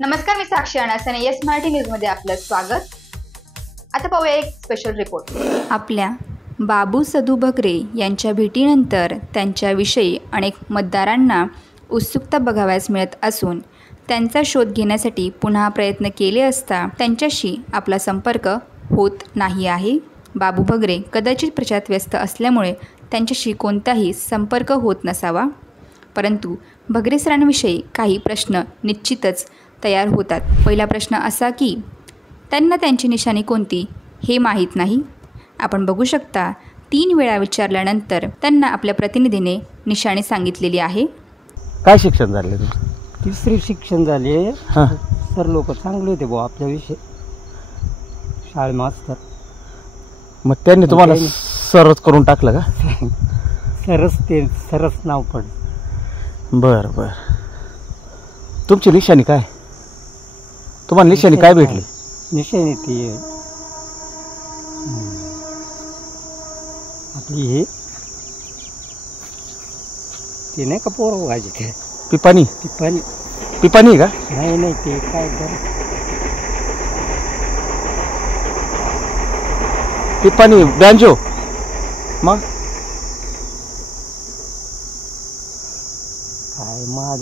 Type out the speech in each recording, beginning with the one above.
नमस्कार, मी साक्षी अनासने. येस मराठी न्यूजमध्ये आपलं स्वागत. आता पाहूया एक स्पेशल रिपोर्ट. आपल्या बाबू सदू बगरे यांच्या भेटीनंतर त्यांच्याविषयी अनेक मतदारांना उत्सुकता बघावयास मिळत असून त्यांचा शोध घेण्यासाठी पुन्हा प्रयत्न केले असता त्यांच्याशी आपला संपर्क होत नाही आहे. बाबू बगरे कदाचित प्रचारात व्यस्त असल्यामुळे त्यांच्याशी कोणताही संपर्क होत नसावा, परंतु बगरे सरांविषयी काही प्रश्न निश्चितच तयार होतात. पहिला प्रश्न असा की त्यांना त्यांची निशाणी कोणती हे माहीत नाही. आपण बघू शकता 3 वेळा विचारल्यानंतर त्यांना आपल्या प्रतिनिधीने निशाणी सांगितलेली आहे. काय शिक्षण झाले? तिसरी शिक्षण झाले. हां, सर लोक चांगले होते भाऊ आपल्याविषयी, शाळे मास्तर. मग त्यांनी तुम्हाला सरच करून टाकलं का? सरच नाव पड. बरं बरं. तुमची निशाणी काय? तुम्हाला निशाणी काय भेटली? निशाणी ती आपली हे ते नाही का पोरं व्हायचे ते पिपाणी? पिपाणी का? नाही ते काय बरं पिपाणी बँजो. मग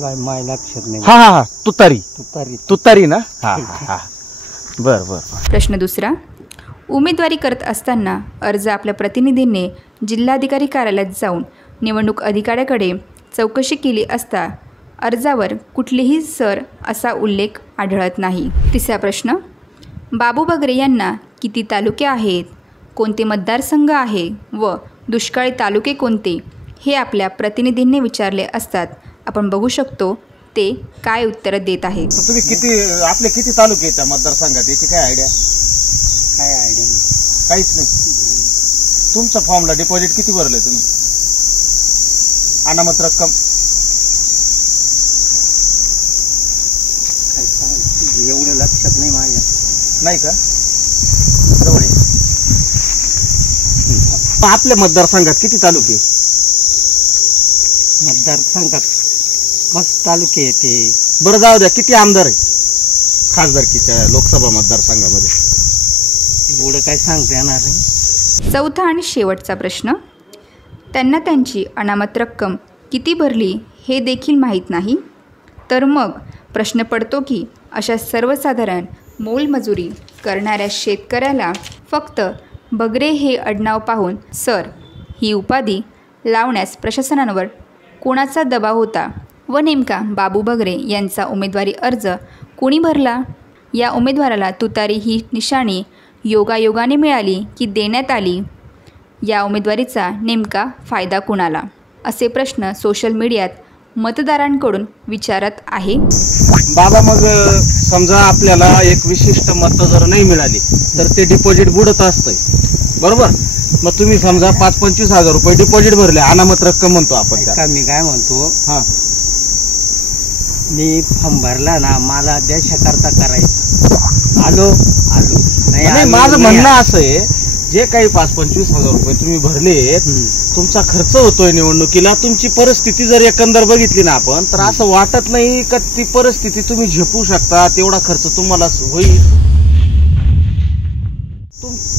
काय माय लक्षात नाही. हा तुतारी तुतारी ना. हा. बरं. प्रश्न दुसरा. उमेदवारी करत असताना अर्ज आपल्या प्रतिनिधींनी जिल्हाधिकारी कार्यालयात जाऊन निवडणूक अधिकाऱ्याकडे चौकशी केली असता अर्जावर कुठलीही सर असा उल्लेख आढळत नाही. तिसरा प्रश्न. बाबू बगरे यांना किती तालुके आहेत, कोणते मतदारसंघ आहे व दुष्काळी तालुके कोणते हे आपल्या प्रतिनिधींनी विचारले असतात आपण बघू शकतो ते काय उत्तर देत आहे. तुम्ही आपले किती तालुके आहेत त्या मतदारसंघात याची काय आयडिया? काहीच नाही. तुमच्या फॉर्मला डिपॉझिट किती भरले तुम्ही? अनामत रक्कम एवढं लक्षात नाही माझ्या. नाही का? जवळ आहे. आपल्या मतदारसंघात किती तालुके? मतदारसंघात मस्त तालुके येते. बरं जाऊ द्या, किती आमदार आहे खासदारकीच्या लोकसभा मतदारसंघामध्ये? एवढं काय सांगता येणार नाही. चौथा आणि शेवटचा प्रश्न. त्यांना त्यांची अनामत रक्कम किती भरली हे देखील माहीत नाही. तर मग प्रश्न पडतो की अशा सर्वसाधारण मोलमजुरी करणाऱ्या शेतकऱ्याला फक्त बगरे हे आडनाव पाहून सर ही उपाधी लावण्यास प्रशासनावर कोणाचा दबाव होता व नेमका बाबू बगरे यांचा उमेदवारी अर्ज कोणी भरला? या उमेदवाराला तुतारी ही निशाणी योगायोगाने मिळाली की देण्यात आली? या उमेदवारीचा नेमका फायदा कुणाला? असे प्रश्न सोशल मीडियात मतदारांकडून विचारत आहे. बाबा, मग समजा आपल्याला एक विशिष्ट मतं जर नाही मिळाली तर ते डिपॉझिट बुडत असतंय, बरोबर? मग तुम्ही समजा 5-25 हजार रुपये डिपॉझिट भरले, अनामत रक्कम म्हणतो आपण त्याला. मी काय म्हणतो, हां, मी फॉर्म भरला ना, मला देशाकरता करायचं. आलो नाही. माझं म्हणणं असं आहे, जे काही 5-25 हजार रुपये तुम्ही भरले, तुमचा खर्च होतोय निवडणुकीला. तुमची परिस्थिती जर एकंदर बघितली ना आपण, तर असं वाटत नाही का ती परिस्थिती तुम्ही झेपू शकता, तेवढा खर्च तुम्हाला होईल?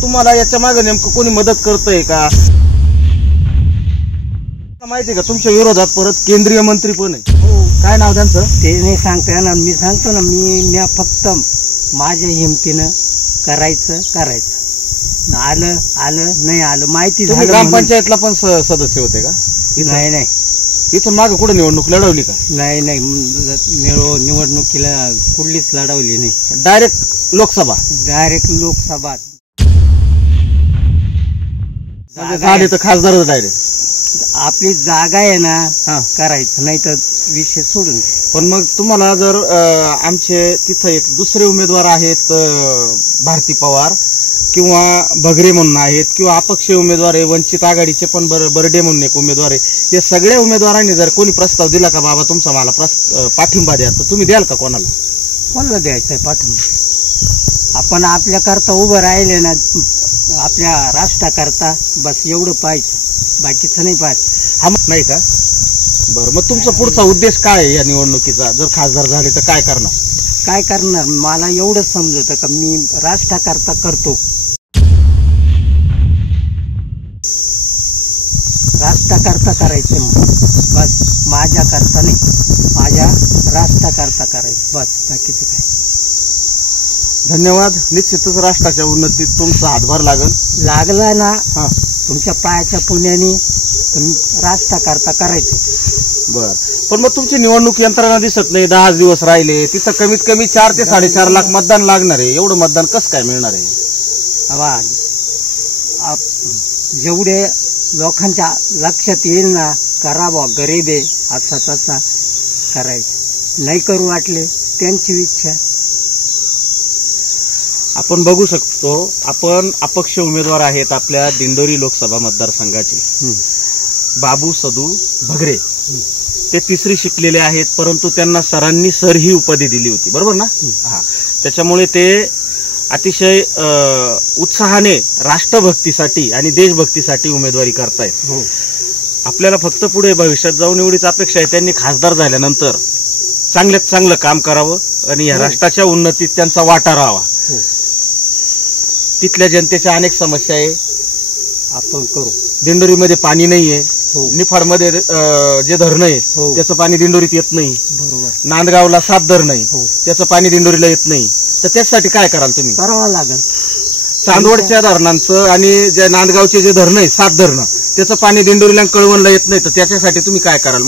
तुम्हाला याच्या मागे नेमकं कोणी मदत करतंय का? माहिती का तुमच्या विरोधात परत केंद्रीय मंत्री पण आहे. काय नाव त्यांचं? ते नाही सांगता येणार. मी सांगतो ना, मी फक्त माझ्या हिमतीनं करायचं. आलं नाही आलं माहिती झालं. ग्रामपंचायतला पण सदस्य होते का? नाही. इथून मागे कुठे निवडणूक लढवली का? नाही. निवडणुकीला कुठलीच लढवली नाही. डायरेक्ट लोकसभा झाले तर खासदारच डायरेक्ट. आपली जागा आहे ना, करायचं, नाही तर विषय सोडून. पण मग तुम्हाला जर आमचे तिथं एक दुसरे उमेदवार आहेत, भारती पवार किंवा बगरे म्हणून आहेत, किंवा अपक्ष उमेदवार आहे, वंचित आघाडीचे पण बर्डे म्हणून एक उमेदवार आहे, या सगळ्या उमेदवारांनी जर कोणी प्रस्ताव दिला का बाबा तुमचा मला पाठिंबा द्या, तर तुम्ही द्याल का? कोणाला द्यायचा आहे पाठिंबा? आपण आपल्याकरता उभं राहिले ना, आपल्या राष्ट्राकरता, बस एवढं पाहिजे, बाकीचं नाही पाहिजे. हा, नाही का? बरं, मग तुमचा पुढचा उद्देश काय आहे या निवडणुकीचा? जर खासदार झाले तर काय करणार? काय करणार, मला एवढंच समजतं का मी राष्ट्राकरता करतो, राष्ट्राकरता करायचं मग बस, माझ्याकरता नाही, माझ्या राष्ट्राकरता करायचं बस, बाकीचं काय. धन्यवाद. निश्चितच राष्ट्राच्या उन्नतीत तुमचा हातभार लागला ना हा. तुमच्या पायाच्या पुण्याने राष्ट्राकरता करायचं. बर, पण मग तुमची निवडणूक यंत्रणा दिसत नाही, 10 दिवस राहिले, तिथं कमीत कमी 4 ते 4.5 लाख मतदान लागणार आहे. एवढं मतदान कसं काय मिळणार आहे? जेवढे लोकांच्या लक्षात येईल ना, करावं, गरीब आहे असा तसा करायचं, नाही करू वाटले त्यांची इच्छा. आपण बघू शकतो, आपण अपक्ष उमेदवार आहेत आपल्या दिंडोरी लोकसभा मतदारसंघाचे. बाबू सदू भगरे, ते 3री शिकलेले आहेत, परंतु त्यांना सरांनी सर ही उपाधी दिली होती, बरोबर ना? हा. त्याच्यामुळे ते अतिशय उत्साहाने राष्ट्रभक्तीसाठी आणि देशभक्तीसाठी उमेदवारी करतायत. आपल्याला फक्त पुढे भविष्यात जाऊन एवढीच अपेक्षा आहे, त्यांनी खासदार झाल्यानंतर चांगल्यात चांगलं काम करावं आणि या राष्ट्राच्या उन्नतीत त्यांचा वाटा राहावा. तिथल्या जनतेच्या अनेक समस्या आहे, आपण करू. दिंडोरीमध्ये पाणी नाहीये, निफाडमध्ये जे धरण आहे त्याचं पाणी दिंडोरीत येत नाही, बरोबर. नांदगावला 7 धरण आहे, त्याचं पाणी दिंडोरीला येत नाही. तर त्यासाठी काय कराल तुम्ही? करावं लागेल. चांदवडच्या धरणांचं आणि जे नांदगावचे जे धरण आहे 7 धरणं, त्याचं पाणी दिंडोरीला कळवणला येत नाही, तर त्याच्यासाठी तुम्ही काय कराल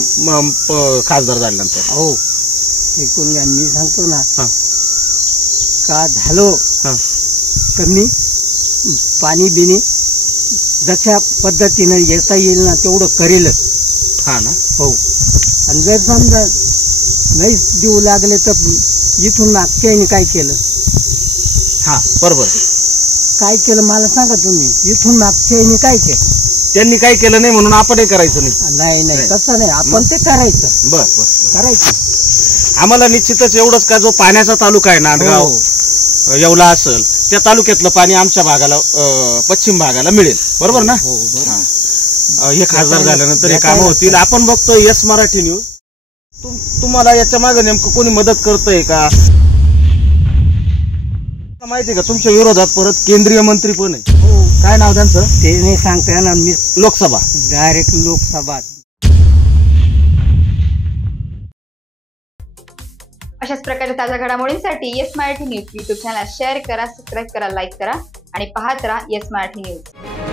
खासदार झाल्यानंतर? हो, ऐकून घ्या, मी सांगतो ना का झालो कमी पाणी बिनी जशा पद्धतीनं येता येईल ना तेवढं करेलच. हा ना? हो. आणि जर समजा नाही देऊ लागले तर इथून मागच्याने काय केलं? हा, बरोबर. काय केलं मला सांगा तुम्ही, इथून मागच्याने काय केलं? त्यांनी काय केलं नाही म्हणून आपणही करायचं नाही. नाही नाही, तसं नाही, आपण ते करायचं. बर, करायचं. आम्हाला निश्चितच एवढंच का, जो पाण्याचा तालुका आहे नांदगाव येवला असेल, त्या तालुक्यातलं पाणी आमच्या भागाला, पश्चिम भागाला मिळेल, बरोबर ना? हे खासदार झाल्यानंतर हे कामं होतील. आपण बघतो यस मराठी न्यूज. तुम्हाला याच्या मागे नेमकं कोणी मदत करतंय का? माहिती का तुमच्या विरोधात परत केंद्रीय मंत्री पण आहे? काय नाव त्यांचं? ते नाही सांगता येणार. मी लोकसभा, डायरेक्ट लोकसभा. अशाच प्रकारच्या ताज्या घडामोडींसाठी yes Marathi news YouTube channel share करा, सबस्क्राईब करा, लाईक करा आणि पाहत राहा येस मराठी न्यूज.